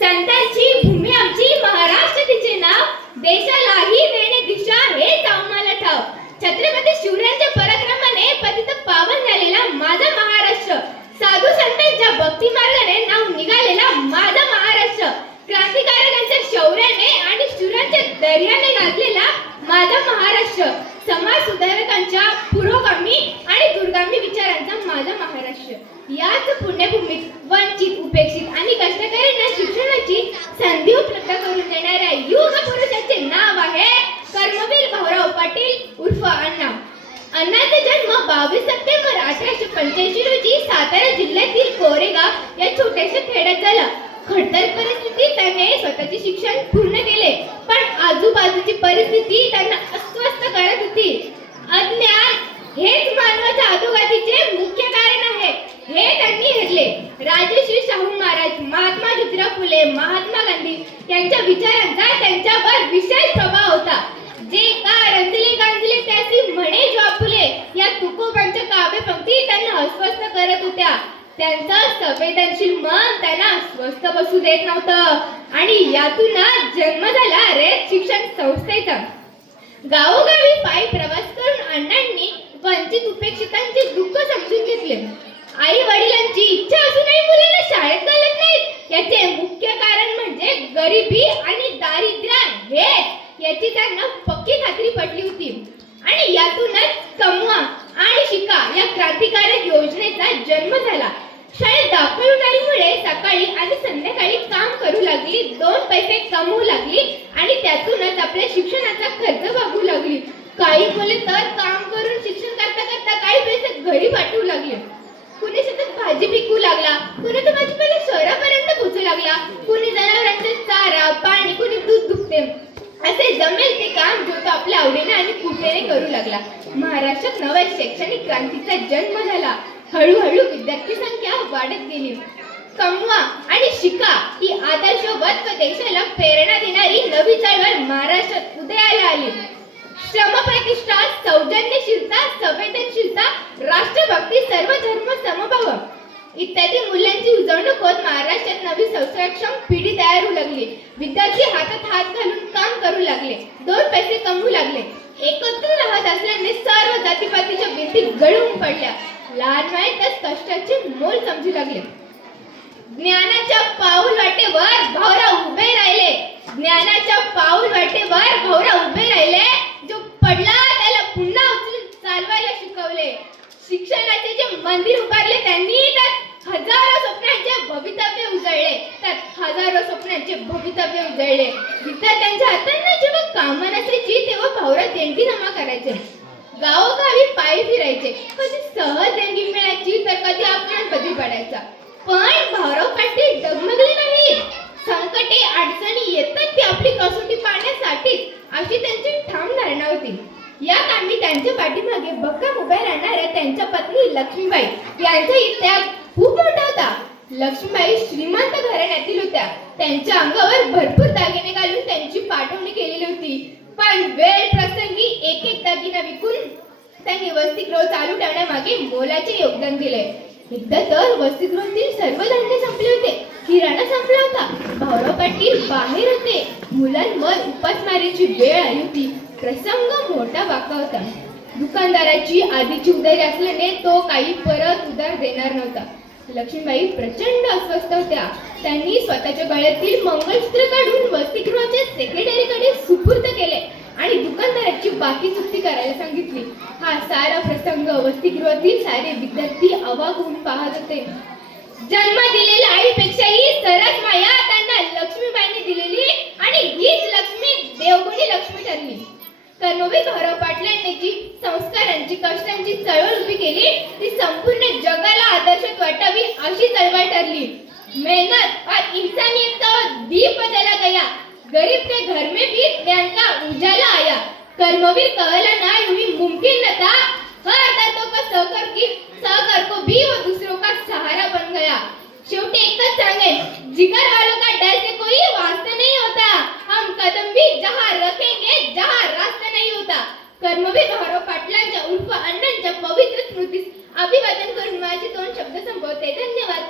संतांची भूमी आमची महाराष्ट्र तिचे नाव, देशालाही देणे दिशा हेच आम्हाला ठाव. छत्रपती शिवरायांच्या पराक्रमाने पतित पावन झालेला माझा महाराष्ट्र, साधू संतांच्या भक्ती मार्गाने नाव निघालेला माझा महाराष्ट्र, क्रांतिकारकांच्या शौर्याने आणि शूरांच्या धैर्याने गाजलेला माझा महाराष्ट्र, समाज सुधारकांच्या पुरोगामी आणि दूरगामी विचारांचा माझा महाराष्ट्र. याच पुण्यभूमीत वंचित, उपेक्षित आणि कष्टकऱ्यांना शिक्षणाची संधी उपलब्ध करून देणाऱ्या युग पुरुषाचे नाव आहे कर्मवीर भाऊराव पाटील उर्फ अण्णा. अण्णाचा जन्म 22 सप्टेंबर 1885 रोजी सातारा जिल्ह्यातील कोरेगाव या छोट्याशा खेड्यात झाला. खडतर परिस्थितीत त्याने स्वतःचे शिक्षण पूर्ण केले, पण आजूबाजूची परिस्थिती त्यांना अस्वस्थ करत होती. अज्ञान हेच मानवाच्या अधोगतीचे मुख्य कारण आहे हे त्यांनी हेरले. राजश्री शाहू महाराज, महात्मा ज्योतिराव फुले, महात्मा गांधी यांच्या विचारांचा त्यांच्यावर विशेष प्रभाव होता. जे का रंजले गांजले त्याची म्हणे जो फुले या तुकोबांच्या काव्यपंक्ती त्यांना अस्वस्थ करत होत्या. त्यांचं संवेदनशील मन त्यांना स्वस्थ बसू देत नव्हतं आणि यातूनच जन्म झाला रयत शिक्षण संस्थेचा. गावोगावी पायी प्रवास करून अण्णांनी वंचित उपेक्षितांचे दुःख समजून घेतले. आई वडिलांची इच्छा असूनही मुलांना शाळेत घालत नाहीत याचे मुख्य कारण म्हणजे गरिबी आणि दारिद्र्य हे याची त्यांना पक्की खात्री पटली होती. आणि यातूनच कमवा आणि शिका या क्रांतिकारक योजनेचा जन्म झाला. शाळेत दाखल होणारीमुळे सकाळी आणि संध्याकाळी काम करू लागली, 2 पैसे कमवू लागली आणि त्यातूनच आपल्या शिक्षणाचा खर्च भागवू लागली. काही मुले तर काम करून शिक्षण करता करता काही पैसे घरी पाठवू लागले. कुणी शेतात भाजी पिकू लागला, कुणी तो भाजीपाला शहरापर्यंत पोहोचू लागला, कुणी जनावरांचा चारा, पाणी, कुणी दूध दुभते. असे जमेल ते काम जो तो आपल्या आवडीने आणि कुठेने करू लागला. महाराष्ट्रात नव्या शैक्षणिक क्रांतीचा जन्म झाला. हळूहळू विद्यार्थी संख्या वाढत गेली. कमवा आणि शिका ही आदर्शवत व देशाला प्रेरणा देणारी नवी चळवळ महाराष्ट्रात उदयाला आली. श्रमप्रतिष्ठा, सौजन्यशीलता, संवेदनशीलता, राष्ट्रभक्ती, सर्व धर्म समभाव इत्यादी मूल्यांची उजळणूक होत महाराष्ट्रात नवी सक्षम पिढी तयार होऊ लागली. विद्यार्थी हातात हात घालून काम करू लागले, 2 पैसे कमवू लागले. एकत्र राहत असल्याने सर्व जातीपातीच्या भिंती गळून पडल्या. लहान वयातच कष्टाचे मोल समजू लागले. ज्ञानाच्या पाऊल वाटेवर भाऊराव उभे राहिले. ज्ञानाच्या पाऊल वाटेवर भाऊराव उभे राहिले. जो पडला त्याला पुन्हा उचलून चालवायला शिकवले. शिक्षणाचे जे मंदिर उभारले त्यांनी त्यात हजारो स्वप्नांचे भवितव्य उजळले. विद्यार्थ्यांच्या हातांना जेव्हा कामं नसायची तेव्हा भाऊराव देणगी जमा करायचे. गावोगावी पायी फिरायचे. कधी सहज देणगी मिळायची तर कधी अपमान बदली पडायचा. पण भाऊराव पाटील डगमगले नाही. संकटे अडचणी येतात ती आपली कसोटी पाहण्यासाठीच अशी त्यांची ठाम धारणा होती. या कामी त्यांच्या पाठीमागे भक्कम उभे राहणाऱ्या त्यांच्या पत्नी लक्ष्मीबाई यांचाही त्याग खूप मोठा होता. लक्ष्मीबाई श्रीमंत घराण्यातील होत्या. त्यांच्या अंगावर भरपूर दागिने घालून त्यांची पाठवणी केलेली होती. पण वेळ प्रसंगी एक एक दागिना विकून त्यांनी वसतिगृह चालू ठेवण्यामागे मोलाचे योगदान दिले. एकदा तर वसतिगृहातील सर्व धान्य संपले होते, किराणा संपला होता. भाऊराव पाटील बाहेर होते. मुलांवर उपासमारीची वेळ आली होती. प्रसंग मोठा वाका होता. दुकानदाराची आधीची उधारी असल्याने तो काही परत उधार देणार नव्हता. लक्ष्मीबाई प्रचंड अस्वस्थ होत्या. त्यांनी स्वतःच्या गळ्यातील मंगळसूत्र काढून वसतिगृहाच्या सेक्रेटरीकडे सुपूर्द केले आणि दुकानदाराची बाकी चुकती करायला सांगितली. हा सारा प्रसंग वसतिगृहातील सारे विद्यार्थी अवाक होऊन पाहत होते. जन्म दिलेल्या आईपेक्षाही सरस माया त्यांना लक्ष्मीबाईंनी दिलेली आणि हीच लक्ष्मी देवगुणी लक्ष्मी ठरली. कर्मवीर भाऊराव पाटलांनी जी संस्कारांची, कष्टांची चळवळ उभी केली ती संपूर्ण जगाला आदर्शात वाटावी अशी चळवळ ठरली. मेहनत और इंसानियत का दीप जला गया, गरीब के घर में भी ज्ञान का उजाला आया. कर्मवीर कहला ना यूं मुमकिन न था, हर दर्दों का सहकर को भी वो दूसरों का सहारा बन गया. शेवटी एकच सांगेन, जिगर वालों का डर से कोई वास्ता नहीं होता. हम कदम भी जहां रखेंगे जहां रास्ता नहीं होता. कर्मवीर भाऊराव पाटलांच्या उर्फ अण्णांच्या पवित्र स्मृतीस अभिवादन करून माझे 2 शब्द संपवते. धन्यवाद.